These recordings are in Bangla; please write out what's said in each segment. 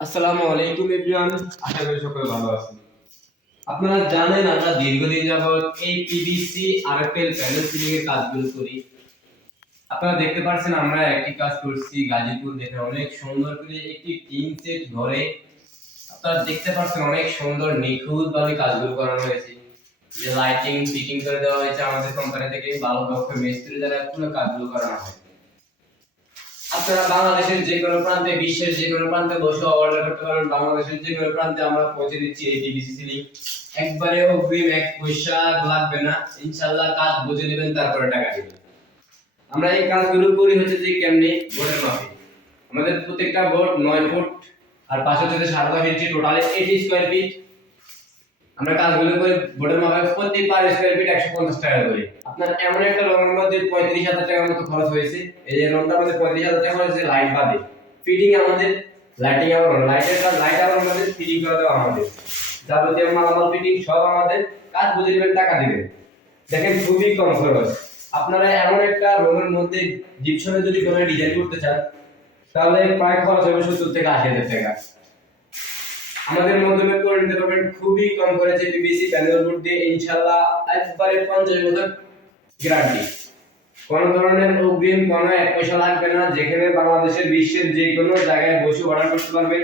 আসসালামু আলাইকুম, এভরিওয়ান। আশা করি সকলে ভালো আছেন। আপনারা জানেন আমরা দীর্ঘদিন যাবত এই আরএফএল প্যানেল ফিটিং এর কাজগুলো করি। আপনারা দেখতে পাচ্ছেন আমরা একটি কাজ করছি গাজীপুর দেখে অনেক সুন্দর করে একটি টিন সেট ঘরে আপনারা দেখতে পাচ্ছেন অনেক সুন্দর নিখুঁত ভাবে কাজগুলো করানো হয়েছে। যে লাইটিং ফিটিং করে দেওয়া হয়েছে আমাদের কোম্পানি থেকে। ভালো দক্ষ মিস্ত্রি দ্বারা পুরো কাজগুলো করানো হয় আপনারা বাংলাদেশের যে কোনো প্রান্তে, বিশ্বের যে কোনো প্রান্তে বসে অর্ডার করতে পারেন বাংলাদেশের যে কোনো প্রান্তে আমরা পৌঁছে দিচ্ছি এই ডিবিসি সিলিং একবারে অগ্রিম এক পয়সা লাগবে না। ইনশাআল্লাহ কাজ বুঝে নেবেন, তারপরে টাকা দিবেন। আমরা এই কাজগুলো করি হচ্ছে যে কেমনি? বোর্ডের মাপে আমাদের প্রত্যেকটা বোর্ড নয় ফুট আর পাশে সাড়ে দশ inch totally eighty square feet আমরা কাজগুলো করে বোর্ডের মাপে প্রতি পার স্কোয়ার ফিট একশো পঞ্চাশ টাকা করে। আপনার এমন একটা রঙের মধ্যে পঁয়ত্রিশ হাজার টাকার মতো খরচ হয়েছে। এই রংটা আমাদের পঁয়ত্রিশ হাজার টাকা খরচ লাইট বাদে। ফিটিং আমাদের লাইটিং আবার লাইটের কাজ লাইট আবার আমাদের ফিটিং করে দেওয়া আমাদের। যাবতীয় মালামাল ফিটিং সব আমাদের কাজ বুঝে নেবেন, টাকা দিবেন। দেখেন খুবই কম খরচ। আপনারা এমন একটা রুমের মধ্যে জিপসনে যদি কোনো ডিজাইন করতে চান, তাহলে প্রায় খরচ হবে সত্তর থেকে আশি হাজার টাকা। আমাদের মাধ্যমে করে নিতে পারবেন খুবই কম খরচে পিভিসি প্যানেল বোর্ড দিয়ে, ইনশাআল্লাহ একবারে পঞ্চাশ বছর গ্যারান্টি কোন ধরনের অগ্রিম কোনো এক পয়সা লাগবে না, যেখানে বাংলাদেশের বিশ্বের যে কোনো জায়গায় বসে অর্ডার করতে পারবেন।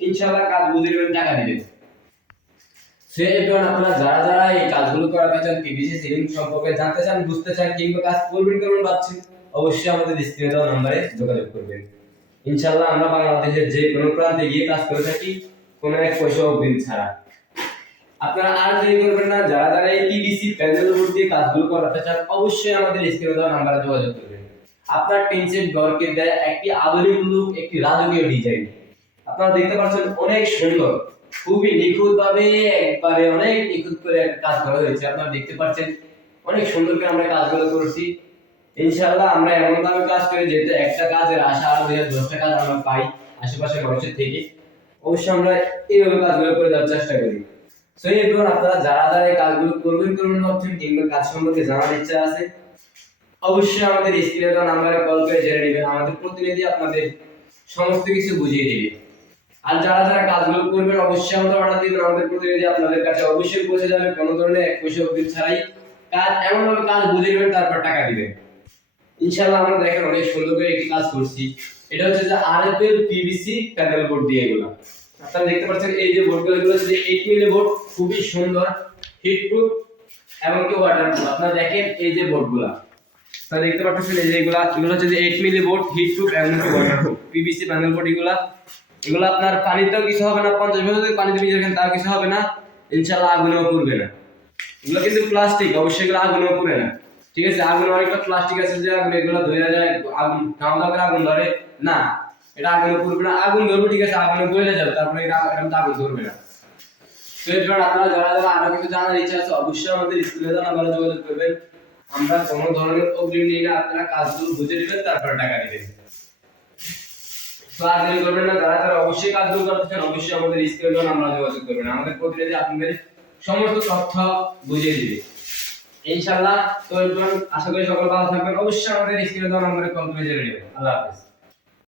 ইনশাআল্লাহ কাজ বুঝে নেবেন, টাকা দিবেন। সে এবং আপনারা যারা যারা এই কাজগুলো করাতে চান পিভিসি সিলিং সম্পর্কে জানতে চান, বুঝতে চান, কিংবা কাজ করবেন করবেন ভাবছেন, অবশ্যই আমাদের স্ক্রিনে দেওয়া নম্বরে যোগাযোগ করবেন। ইনশাআল্লাহ আমরা বাংলাদেশের যে কোনো প্রান্তে গিয়ে কাজ করে থাকি। কোনো এক পয়সা অগ্রিম ছাড়া। আপনারা আর দেরি করবেন না, যারা যারা এই পিভিসি প্যানেল বোর্ড দিয়ে কাজগুলো করাতে চান, অবশ্যই আমাদের স্ক্রিনে দেওয়া নাম্বারে যোগাযোগ করবেন। আপনার টেনসেট ঘরকে দেয় একটি আধুনিক লুক একটি রাজকীয় ডিজাইন আপনারা দেখতে পাচ্ছেন অনেক সুন্দর, খুবই নিখুঁত ভাবে একবারে অনেক নিখুঁত করে কাজ করা হয়েছে। আপনারা দেখতে পাচ্ছেন অনেক সুন্দর করে আমরা কাজগুলো করেছি। ইনশাআল্লাহ আমরা এমন ভাবে কাজ করি যেটা একটা কাজের আশা আর দশটা কাজ আমরা পাই আশেপাশের মানুষের থেকে। অবশ্যই আমরা এইভাবে কাজগুলো করে দেওয়ার চেষ্টা করি। সো এরপর আপনারা যারা যারা এই কাজগুলো করবেন করবেন ভাবছেন কিংবা কাজ সম্পর্কে জানার ইচ্ছা আছে। অবশ্যই আমাদের স্ক্রিনে দেওয়া নাম্বারে কল করে জেনে নেবেন, আমাদের প্রতিনিধি আপনাদের সমস্ত কিছু বুঝিয়ে দিবে। আর যারা যারা কাজগুলো করবেন, অবশ্যই আমাদের অর্ডার দিবেন, আমাদের প্রতিনিধি আপনাদের কাছে অবশ্যই পৌঁছে যাবে, কোনো ধরনের এক পয়সা অগ্রিম ছাড়াই। কাজ এমন ভাবে কাজ বুঝে নেবেন, তারপর টাকা দিবেন। ইনশাআল্লাহ আমরা দেখেন অনেক সুন্দর করে একটি কাজ করছি। এটা হচ্ছে যে আরএফএল পিভিসি প্যানেল বোর্ড দিয়ে এগুলো। আপনারা দেখতে পাচ্ছেন এই যে বোর্ডগুলো এগুলো হচ্ছে 8 মিলি বোর্ড খুবই সুন্দর হিট প্রুফ এমনকি ওয়াটার প্রুফ আপনারা দেখেন এই যে বোর্ডগুলো আপনারা দেখতে পাচ্ছেন এই যে এগুলা, এগুলো হচ্ছে যে 8 মিলি বোর্ড হিট প্রুফ এমনকি water proof PVC panel board এগুলা। এগুলো আপনার পানিতেও কিছু হবে না 50 বছর যদি পানিতে ভিজে রাখেন, তাও কিছু হবে না। ইনশাআল্লাহ আগুনেও পুড়বে না। এগুলো কিন্তু প্লাস্টিক অবশ্যই এগুলো আগুনেও পুড়ে না। ঠিক আছে, আগুন অনেকটা প্লাস্টিক আছে যে আগুন, এগুলো ধরে যায়, আগুন কাম করে আগুন ধরে। না, এটা আগুনে পুড়বে না। আগুন ধরবে, ঠিক আছে, আগুনে জ্বলে যাবে, তারপরে এটা মধ্যে আগুন ধরবে না। তো এরপর আপনারা যারা যারা আরও কিছু জানার ইচ্ছা আছে, অবশ্যই আমাদের স্কুলে যান আমরা যোগাযোগ করবেন। আমরা কোনো ধরনের অগ্রিম নিয়ে না, আপনারা বুঝে নেবেন টাকা দিবেন। আর দেরি করবেন না, যারা যারা অবশ্যই অবশ্যই আমাদের স্কুলে যান আমরা যোগাযোগ করবেন। আমাদের প্রতিনিধি আপনাদের সমস্ত তথ্য বুঝিয়ে দিবে। ইনশাআল্লাহ, তো আশা করি সকল ভালো থাকবেন। অবশ্যই আমাদের স্ক্রিনে দেওয়া নম্বরে কল জেনে আল্লাহ হাফেজ।